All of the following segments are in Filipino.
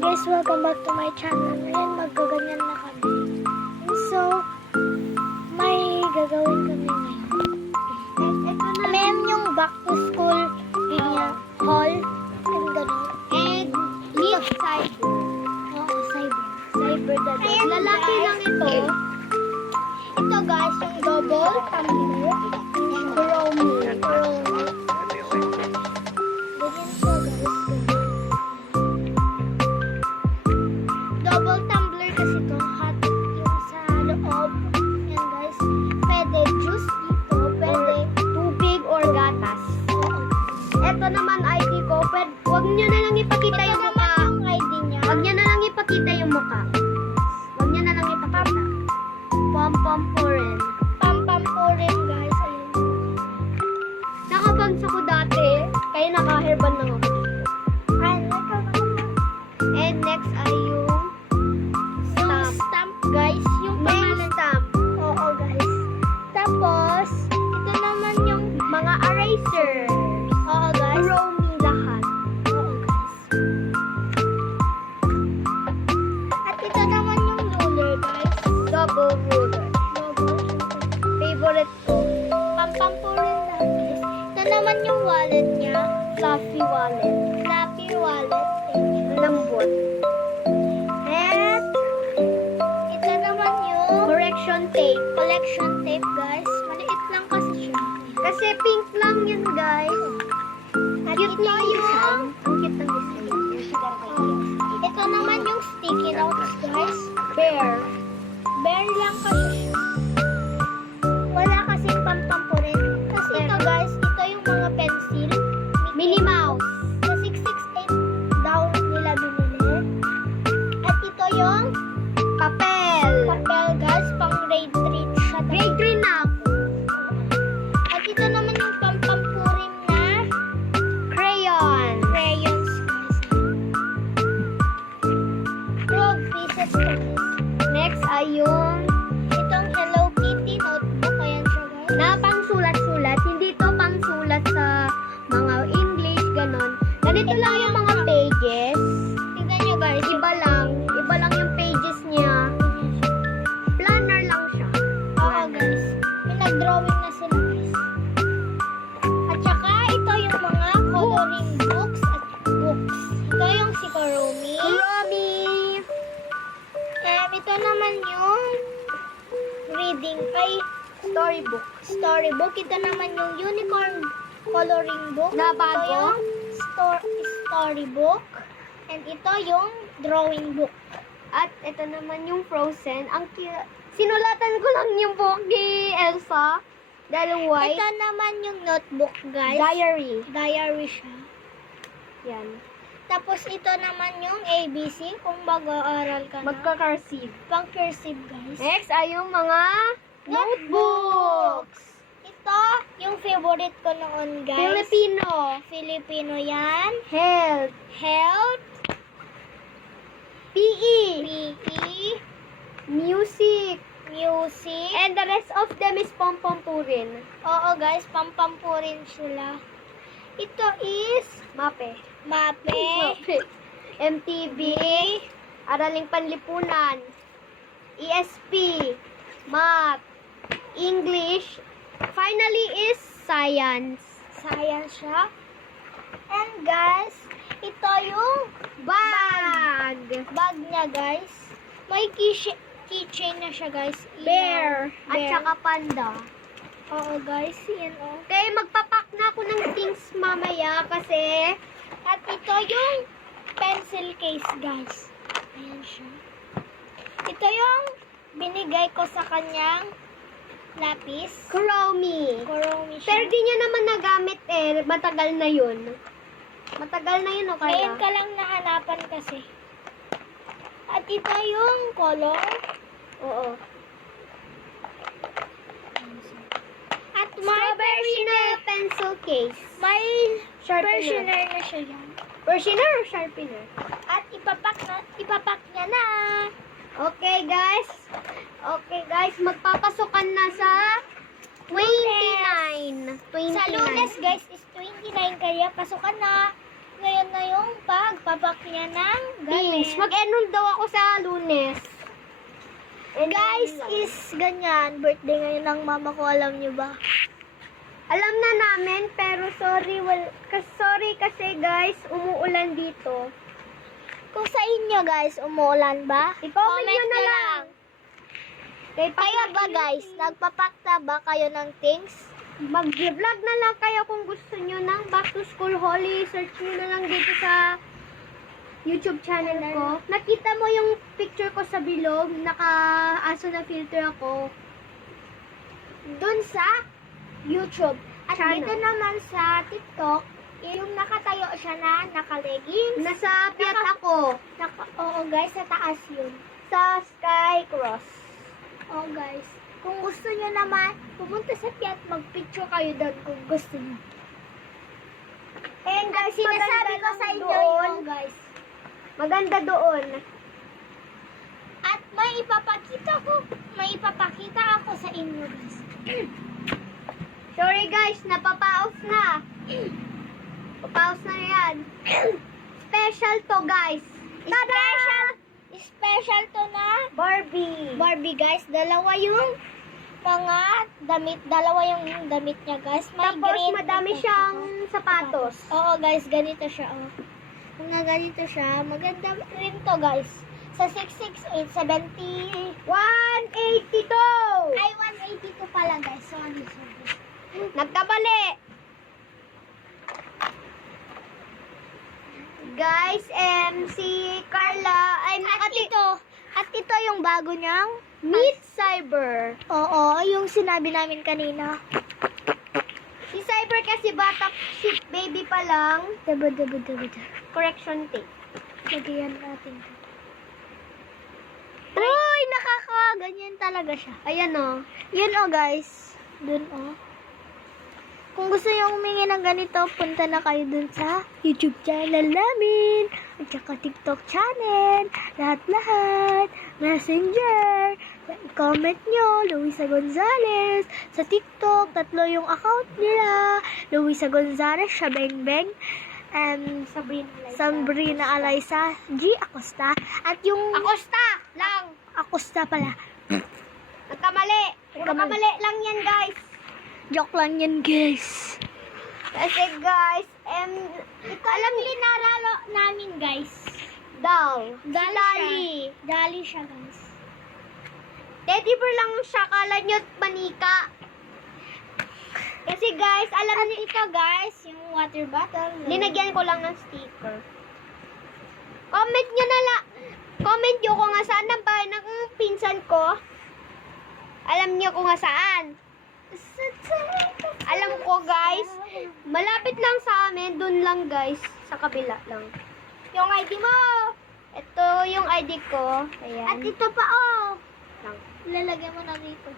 guys, welcome back to my channel. Ngayon, maggaganyan na kami. So, may gagawin kami ngayon. Ma'am, yung back to school hall. Yung gano'n. And, meet cyber. Oo, cyber. Cyber dada. Lalaki lang ito. Ito guys, yung double tumbler. Chromie. Double tumbler kasi to, hot yung sa loob. Yan guys. Pwede juice dito, pwede Tubig or gatas. Ito naman ID ko. Huwag nyo na lang ipakita yung mukha. yung ID niya. Huwag nyo na lang ipakita yung mukha. Huwag nyo na lang ipakita. Pom-pom po rin. Pam-pam po rin guys. Ayun. Nakabansa ko dati. Kaya naka-hairband lang ako. And next ay yung Yung stamp guys, yung main pangalan. stamp. Oo guys. Tapos, ito naman yung Mga eraser. oo guys. Chromie lahat. Oo guys. At ito naman yung ruler guys. Double ruler. Favorite ko. Pam-pam po rin lahat guys. Ito naman yung wallet niya. Fluffy wallet. Fluffy wallet. Thank you. Lambot. And, ito naman yung Correction tape. collection tape guys. Maliit lang kasi siya. Kasi pink lang yun, guys. At Cute ito lang yung yung... Ang cute ng design. ito naman yung sticky notes guys. Bear. Bear lang kasi siya. Wala kasing pam-pam po rin. Kasi ito guys, ito yung mga pencil. Minnie Mouse. Sa 668 daw nila binili. At ito yung Papel. papel guys, pang grade 3 siya. Grade 3 na ako. At ito naman yung pampampurim na Crayon. crayons guys. 12 pieces to guys. Next ay yung... Itong Hello Kitty notebook. Ayan siya guys. Na pang sulat-sulat. Hindi to pang sulat sa mga English, ganon. Ganito lang yung mga pages. Tignan nyo guys. Iba lang. Iba lang yung pages niya. Planner lang siya. Oo guys. May nag-drawing na sila guys. At saka ito yung mga coloring books at books. Ito yung si Kurumi. Chromie. Ito naman yung reading ay Storybook. storybook. Ito naman yung unicorn coloring book. Na Ito bago? yung storybook. And ito yung drawing book. At ito naman yung Frozen. Ang cute. Sinulatan ko lang yung book ni Elsa. Dahil white. Ito naman yung notebook guys. Diary. Diary siya. Yan. Tapos ito naman yung ABC kung mag-aaral ka na. Magka-cursive. Pang-cursive guys. Next ay yung mga notebooks. Ito yung favorite ko noon guys. Filipino. Filipino yan. Health. Health. PE. PE. Music. Music. And the rest of them is pom-pom po rin. Oo guys, pampampurin sila. Ito is Mape. MAPE. MTV. Araling Panlipunan. ESP. Math. English. Finally is Science. Science siya. And guys, ito yung Bag. bag niya guys. May keychain na siya guys. Bear. At Bear. saka panda. Oo guys, yan o. Okay, magpapak na ako ng things mamaya kasi At ito yung pencil case guys. Ayan siya. Ito yung binigay ko sa kanyang lapis. Chromie. Kurumi siya. Pero di niya naman nagamit eh. Matagal na yun. Matagal na yun o Ngayon kaya? ka lang nahanapan kasi. At ito yung color. Oo. At may Strawberry na pencil case. may Sharpener. versioner na siya yan. Versioner or sharpener? At ipapak niya na. Okay guys. Okay guys, magpapasukan na sa 29. 29. Sa Lunes guys is 29 kaya pasukan na. Ngayon na yung pagpapak niya ng Things. Mag-enroll daw ako sa Lunes. Guys, is ganyan. Birthday ngayon ng mama ko, alam nyo ba? Alam na namin, pero sorry kasi guys, umuulan dito. Kung sa inyo guys, umuulan ba? I-comment nyo na lang. Kaya ba guys, nagpapakta ba kayo ng things? Mag-vlog na lang kayo kung gusto nyo ng back to school holi. Search nyo na lang dito sa YouTube channel ko. Nakita mo yung picture ko sa bilog, naka-aso na filter ako. Dun sa YouTube. At Channel. dito naman sa TikTok, yung nakatayo siya na naka-leggings. Nasa piyat ako. Oo guys, sa taas yun. Sa Sky Cross. Oo guys, kung gusto nyo naman, pumunta sa Piat, magpicture kayo doon kung gusto nyo. And guys, Sinasabi ko sa inyo yun guys. Maganda doon. At may ipapakita ako sa inyo guys. Sorry guys, napapaus na. Papaus na yan. Special to guys. Special to na Barbie guys. Dalawa yung damit niya guys. May Tapos green madami ito. siyang sapatos. Oo guys, ganito siya oh. Kung nga ganito siya, maganda rin to guys. Sa 668, 70. 182! Ay, 182 pala guys. Sorry. Nagkamali! Guys, si Carla ay At ito yung bago niyang Meet Cyber. Oo, yung sinabi namin kanina. Si Cyber kasi bata, si baby pa lang. Diba. Correction tape. Lagyan natin. Uy, ganyan talaga siya. Ayan o. Yun oh guys. Dun oh. Kung gusto nyo humingi ng ganito, punta na kayo dun sa YouTube channel namin. At saka TikTok channel. Lahat-lahat. Messenger. Comment nyo, Luisa Gonzalez. Sa TikTok, 3 yung account nila. Luisa Gonzalez, siya Beng Beng. And Sabrina Alaysa, G. Acosta. At yung... Acosta lang. Acosta pala. Nagkamali. Puro kamali lang yan guys. Joke lang yan, guys. Kasi guys, Alam linaralo namin, guys. Dali. Dali siya, guys. Teddy bear lang siya, kala nyo manika. Kasi guys, alam At niyo, ito, guys, yung water bottle. linagyan ko lang ng sticker. Comment nyo na lang. Comment nyo kung nga saan ang bahay ng pinsan ko. Alam nyo kung nga saan. Alam ko guys, malapit lang sa amin, dun lang guys, sa kabila lang. Yung ID mo. Ito yung ID ko. Ayan. At ito pa, oh. Lang. Lalagyan mo na dito.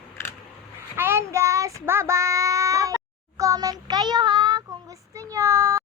Ayan, guys. Bye-bye. Comment kayo, ha, kung gusto nyo.